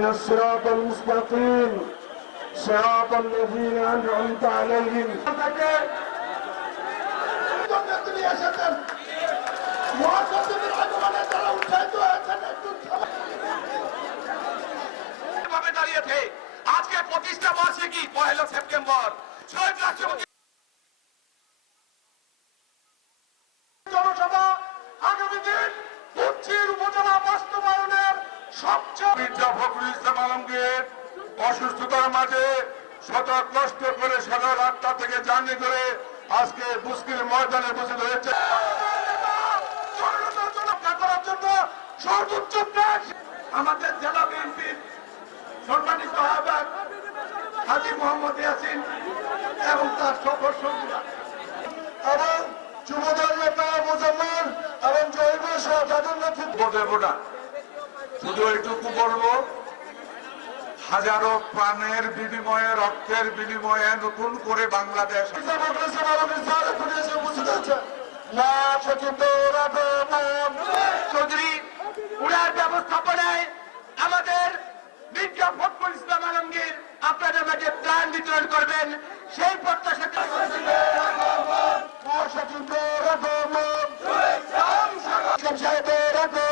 الصراط المستقيم صراط الذين أنعمت عليهم তিনি এসেছেন মহাসচিবের আগমনে যারা উৎসাহিত হয়েছেন একটু ভাবে দাঁড়িয়েছে আজকে প্রতিষ্ঠা বার্ষিকী পয়লা সেপ্টেম্বর শহীদ রাষ্ট্রপতি জনসভা আগামী দিন উচ্ছির উপজেলা বাস্তবায়নের সবচেয়ে মির্জা ফখরুল এবং তার সফর সঙ্গীরা। এবং যুবদল নেতা মুজাম্মল এবং জৈব সহ দেব না শুধু এইটুকু বলব হাজারো প্রাণের বিনিময়ে রক্তের বিনিময়ে নতুন করে বাংলাদেশ চৌধুরী উনার ব্যবস্থাপনায় আমাদের মির্জা ফখরুল ইসলাম আলমগীর আপনাদের মাঝে প্রাণ বিতরণ করবেন। সেই প্রত্যাশাতে সাহেবের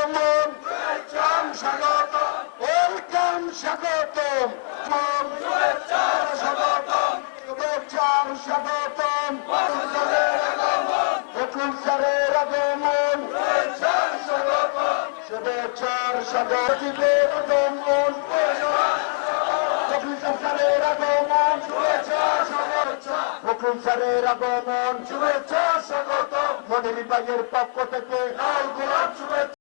স্বাগত ওয়েলকাম শুভেচ্ছার স্বাগতম। ফখরুল স্যারের আগমন। শুভেচ্ছার স্বাগতিকের আগমন স্যারের আগমন। শুভেচ্ছার স্যারের আগমন। শুভেচ্ছা স্বাগত মনির ভাইয়ের পক্ষ থেকে। লাল গোলাপ শুভেচ্ছা